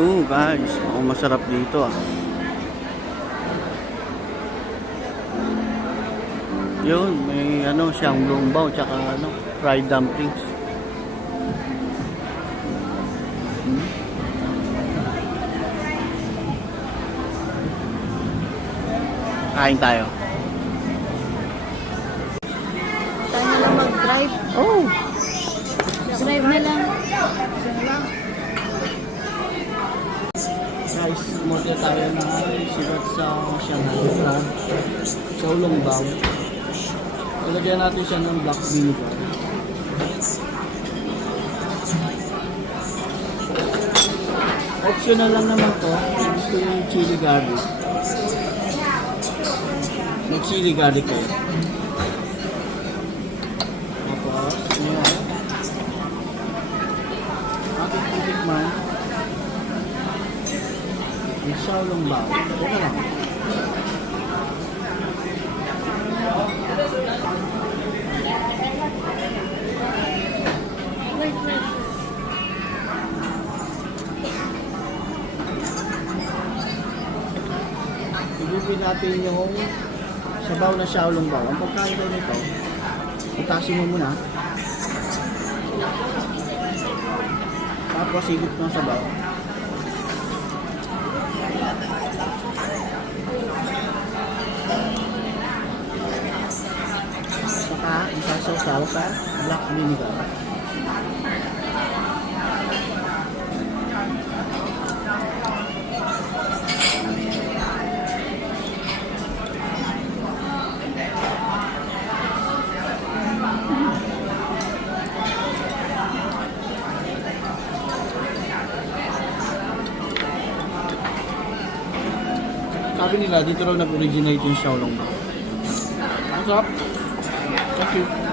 Oo guys, masarap dito ah. Yun, may ano siyang lumbaw tsaka ano, fried dumplings. Kain tayo. Tayo na lang mag-drive. Oh, Drive na lang. guys, umorder tayo na sigat sa Shanghai crab sa Ulongbao. Ilagyan natin siya ng black vinegar. Optional lang naman to. Gusto yung chili garlic. May chili garlic kayo. Tapos, ngayon, ating titikman ang Xiaolongbao. Ito lang. Ilipin natin yung sabaw na Xiaolongbao. Ang pagkain ko nito, itasin mo muna. Tapos higit ng sabaw. Saka isasaw sa black vinegar. Sabi nila, dito raw nag-originate yung Xiaolongbao. Ang sarap. Thank you.